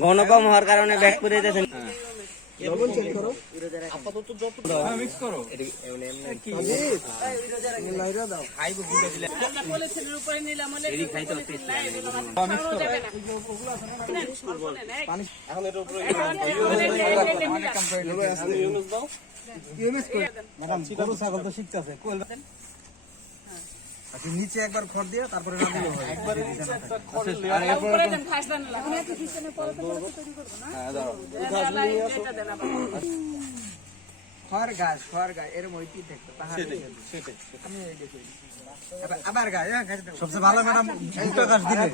ঘন কম হওয়ার কারণে ব্যাগ করে দিয়েছেন গুড় তো পানি এদিকে আয় বন্ধু এদিকে আসো মাপু কই ঘন কম হওয়ার কারণে ব্যাক করে দিতেছেন পলিথিনের উপরে নিলাম হলে পলিথিন নাই, এগুলো আমার খাওয়ানো যাবে না। নেন, অল্প নেন, এই। এখন এটা ম্যাডাম গরু ছাগল তো শিখতেছে। আচ্ছা নিচে একবার খড় দিয়ে তারপরে হয় একবার উপরে দেন, ঘাস দেন না। হ্যাঁ, লাই, এটা দেন আবার। খড় গাছ খড় গাছ এর মইটি দেখতে পাহাড় আমি এই দেখি আবার- আবার গাছ হ্যাঁ, সবচেয়ে ভালো ম্যাডাম ভুট্টা গাছ দিলে।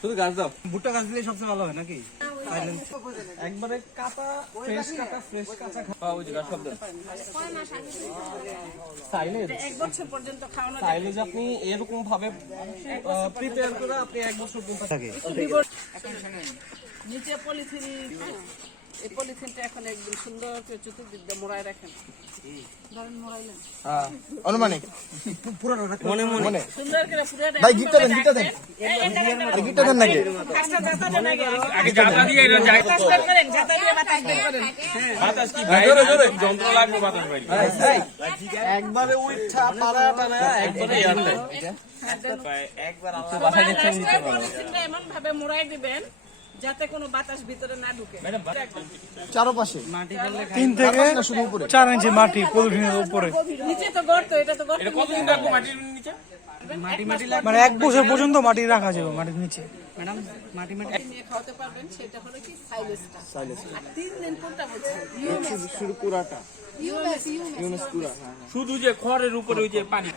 শুধু গাছ দাও। ভুট্টা গাছ দিলে সবচেয়ে ভালো হয় নাকি? একবারে কাঁচা ফ্রেশ কাটা ফ্রেশ কাঁচা খাওয়া ওই খাওয়ানো যাবে। সাইলেজ আপনি এরকম ভাবে প্রিপেয়ার করে আপনি এক বছর পর্যন্ত থাকে নিচে পলিথিন এই পলিথিনটা এখন একদম সুন্দর করে চতুর্দিক মোড়ায় রাখেন ধরেন মোড়াইলেন অনুমানিক পুরো মনে মনে সুন্দর করে পুরো ভাই গিফটটা দেন গিফটটা দেন আরে গিফটটা দেন নাকি আগে। আগে জাতা দিয়ে এটা যায় বাতাস করেন, যাতা দিয়ে বাতাস করেন। বাতাস কি ভাই যন্ত্র লাগবে বাতাস ভাই একবারে উঠা পাড়া টানা একবারে সবাই রাস্তায় পলিথিনটা এমন ভাবে মোড়াই দিবেন যাতে কোনো বাতাস ভিতরে না ঢুকে। চারপাশে। তিন থেকে শুধু উপরে চার ইঞ্চি মাটি পলিথিনের উপরে। নিচে তো গর্ত এটা তো গর্ত কতদিন রাখব মাটির নিচে? মানে এক বছর পর্যন্ত মাটি রাখা যাবে মাটির নিচে। নিয়ে খাওয়াতে পারবেন সেটা হলো কি? সাইলেসটা আর তিন দিন কোনটা বলছেন শুরু পুরাটা ইউএস ইউএস ইউনেস পুরা শুধু যে খড়ের উপরে ওই যে পানি।